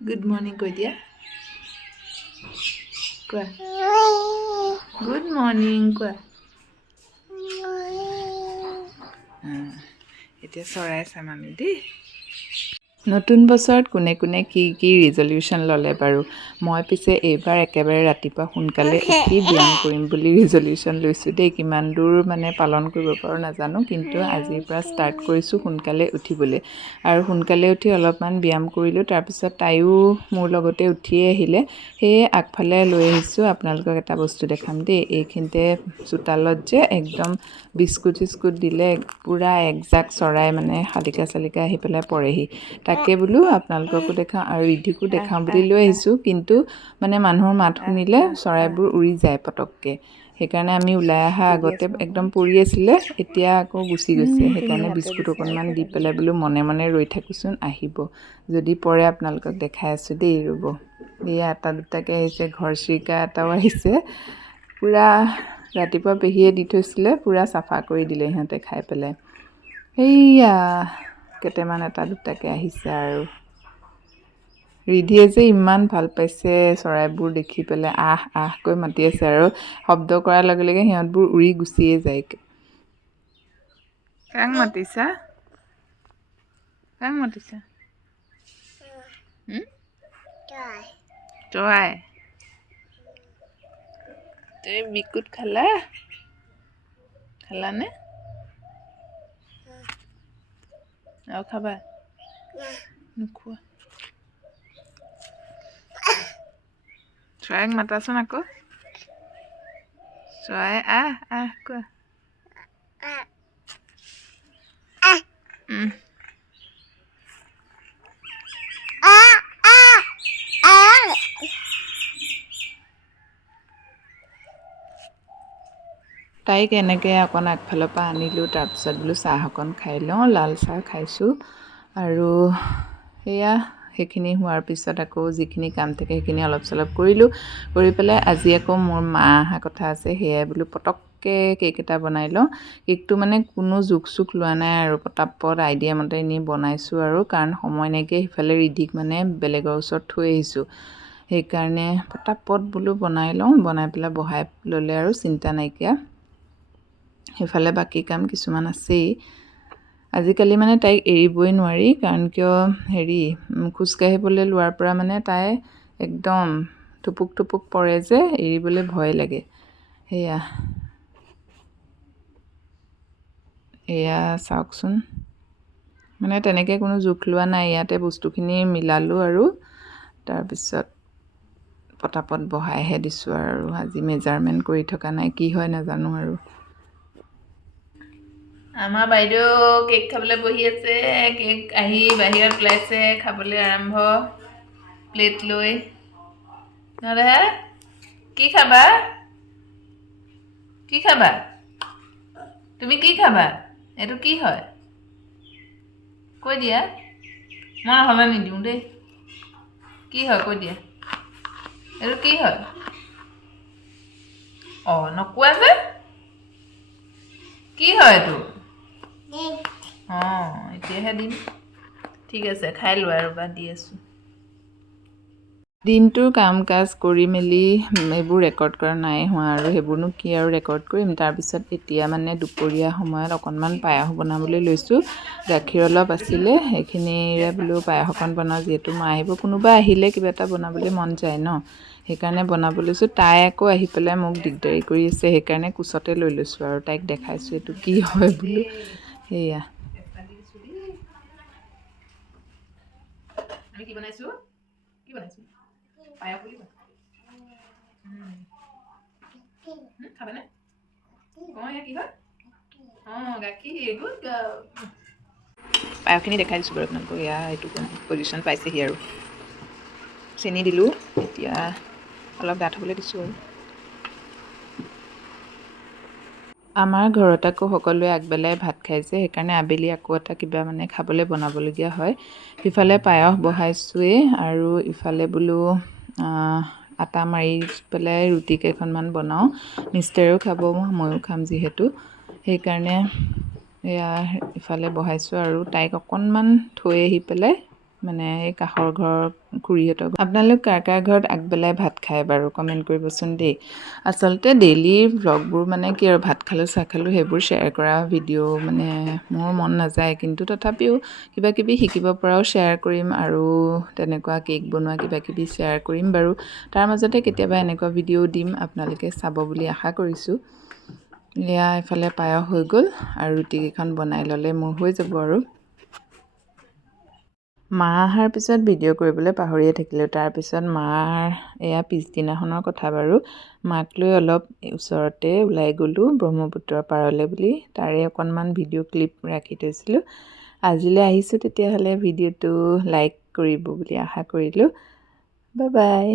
Good morning কৈ দিয়া কোৱা Good morning কোৱা এতিয়া চৰাই চাম আমি দেই নতুন বছৰত কোনে কোনে কি কি ৰিজলিউশ্যন ল'লে বাৰু মই পিছে এইবাৰ একেবাৰে ৰাতিপুৱা সোনকালে উঠি ব্যায়াম কৰিম বুলি ৰিজলিউশ্যন লৈছোঁ দেই কিমান দূৰ মানে পালন কৰিব পাৰোঁ নাজানো কিন্তু আজিৰ পৰা ষ্টাৰ্ট কৰিছোঁ সোনকালে উঠিবলৈ আৰু সোনকালে উঠি অলপমান ব্যায়াম কৰিলোঁ তাৰপিছত তাইও মোৰ লগতে উঠিয়ে আহিলে সেয়ে আগফালে লৈ আহিছোঁ আপোনালোকক এটা বস্তু দেখাম দেই এইখিনিতে চোতালত যে একদম বিস্কুট দিলে পূৰা একজাক চৰাই মানে শালিকা চালিকা আহি পেলাই পৰেহি তাকে বোলো আপোনালোককো দেখাওঁ আৰু ৰিধিকো দেখাওঁ বুলি লৈ আহিছোঁ কিন্তু মানে মানুহৰ মাত শুনিলে চৰাইবোৰ উৰি যায় পটককৈ সেইকাৰণে আমি ওলাই অহা আগতে একদম পৰি আছিলে এতিয়া আকৌ গুচি গৈছে সেইকাৰণে বিস্কুট অকণমান দি পেলাই বোলো মনে মনে ৰৈ থাকোঁচোন আহিব যদি পৰে আপোনালোকক দেখাই আছোঁ দেই ৰ'ব এয়া এটা দুটাকৈ আহিছে ঘৰচিৰিকা এটাও আহিছে পূৰা ৰাতিপুৱা পেহীয়ে দি থৈছিলে পূৰা চাফা কৰি দিলে সিহঁতে খাই পেলাই সেইয়া কেইটামান এটা দুটাকৈ আহিছে আৰু ৰিধিয়ে যে ইমান ভাল পাইছে চৰাইবোৰ দেখি পেলাই আহ আহকৈ মাতি আছে আৰু শব্দ কৰাৰ লগে লগে সিহঁতবোৰ উৰি গুচিয়ে যায় কাক মাতিছা চৰাই তুমি বিকুট খালানে আৰু খাবা নোখোৱা চৰাইক মাতাচোন আকৌ চৰাই আহ কোৱা তাইক এনেকৈ অকণ আগফালৰ পৰা আনিলোঁ তাৰপিছত বোলো চাহ অকণ খাই লওঁ লাল চাহ খাইছোঁ আৰু সেয়া সেইখিনি হোৱাৰ পিছত আকৌ যিখিনি কাম থাকে সেইখিনি অলপ চলপ কৰিলোঁ কৰি পেলাই আজি আকৌ মোৰ মা অহা কথা আছে সেয়াই বোলো পটককৈ কেক এটা বনাই লওঁ কেকটো মানে কোনো জোখ চোখ লোৱা নাই আৰু পটাপট আইডিয়া মতে এনেই বনাইছোঁ আৰু কাৰণ সময় নাইকিয়া সিফালে ৰিধিক মানে বেলেগৰ ওচৰত থৈ আহিছোঁ সেইকাৰণে পটাপট বোলো বনাই লওঁ বনাই পেলাই বহাই ল'লে আৰু চিন্তা নাইকিয়া সেইফালে বাকী কাম কিছুমান আছেই আজিকালি মানে তাইক এৰিবই নোৱাৰি কাৰণ কিয় খোজকাঢ়িবলৈ লোৱাৰ পৰা মানে তাই একদম থুপুক পৰে যে এৰিবলৈ ভয় লাগে এয়া চাওকচোন মানে তেনেকৈ কোনো জোখ লোৱা নাই ইয়াতে বস্তুখিনি মিলালোঁ আৰু তাৰপিছত পটাপট বহাইহে দিছোঁ আৰু আজি মেজাৰমেণ্ট কৰি থকা নাই কি হয় নাজানো আৰু আমাৰ বাইদেউ কেক খাবলৈ বহি আছে কেক আহি বাহিৰত ওলাইছে খাবলৈ আৰম্ভ প্লেট লৈ নহ'লে কি খাবা তুমি কি খাবা এইটো কি হয় কৈ দিয়া মই নহ'লে নিদিওঁ দেই কি হয় কৈ দিয়া এইটো কি হয় নকোৱা যে কি হয় এইটো এতিয়াহে দিম ঠিক আছে খাই লোৱা আৰু দি আছোঁ দিনটোৰ কাম কাজ কৰি মেলি এইবোৰ ৰেকৰ্ড কৰা নাই হোৱা আৰু সেইবোৰনো কি আৰু ৰেকৰ্ড কৰিম তাৰপিছত এতিয়া মানে দুপৰীয়া সময়ত অকণমান পায়স বনাবলৈ লৈছোঁ গাখীৰ অলপ আছিলে সেইখিনিৰে বোলো পায়স অকণ বনাওঁ যিহেতু মা আহিব কোনোবা আহিলে কিবা এটা বনাবলৈ মন যায় ন সেইকাৰণে বনাব লৈছোঁ তাই আকৌ আহি পেলাই মোক দিগদাৰি কৰি আছে সেইকাৰণে কোচতে লৈ লৈছোঁ আৰু তাইক দেখাইছোঁ এইটো কি হয় বোলো সেয়া আমি কি বনাইছোঁ পায়স বুলি খাবানে এয়া কি হয় গাখীৰ গুড পায়সখিনি দেখাই দিছোঁ বাৰু আপোনালোকক এয়া এইটো পজিশ্যন পাইছেহি আৰু চেনি দিলোঁ এতিয়া অলপ ডাঠ হ'বলৈ দিছোঁ আৰু আমাৰ ঘৰত আকৌ সকলোৱে আগবেলাই ভাত খাইছে সেইকাৰণে আবেলি আকৌ এটা কিবা মানে খাবলৈ বনাবলগীয়া হয় সিফালে পায়স বহাইছোৱেই আৰু ইফালে বোলো আটা মাৰি পেলাই ৰুটি কেইখনমান বনাওঁ মিষ্টাৰেও খাব ময়ো খাম যিহেতু সেইকাৰণে এয়া ইফালে বহাইছোঁ আৰু তাইক অকণমান থৈ আহি পেলাই মানে এই কাষৰ ঘৰৰ খুৰীহঁতৰ। আপোনালোক কাৰ কাৰ ঘৰত আগবেলাই ভাত খায় বাৰু কমেণ্ট কৰিবচোন দেই। আচলতে ডেইলি ভ্লগবোৰ মানে কি আৰু ভাত খালোঁ চাহ খালোঁ সেইবোৰ শ্বেয়াৰ কৰা ভিডিঅ' মানে মোৰ মন নাযায়, কিন্তু তথাপিও কিবা কিবি শিকিব পৰাও শ্বেয়াৰ কৰিম আৰু তেনেকুৱা কেক বনোৱা কিবা কিবি শ্বেয়াৰ কৰিম বাৰু। তাৰ মাজতে কেতিয়াবা এনেকুৱা ভিডিঅ' দিম, আপোনালোকে চাব বুলি আশা কৰিছোঁ। এয়া এফালে পায়স হৈ গ'ল আৰু ৰুটিকেইখন বনাই ল'লে মোৰ হৈ যাব আৰু। মা অহাৰ পিছত ভিডিঅ' কৰিবলৈ পাহৰিয়ে থাকিলোঁ। তাৰপিছত মাৰ এয়া পিছদিনাখনৰ কথা বাৰু। মাক লৈ অলপ ওচৰতে ওলাই গ'লোঁ ব্ৰহ্মপুত্ৰৰ পাৰলৈ বুলি, তাৰে অকণমান ভিডিঅ' ক্লিপ ৰাখি থৈছিলোঁ। আজিলৈ আহিছোঁ তেতিয়াহ'লে ভিডিঅ'টো লাইক কৰিব বুলি আশা কৰিলোঁ। Bye bye.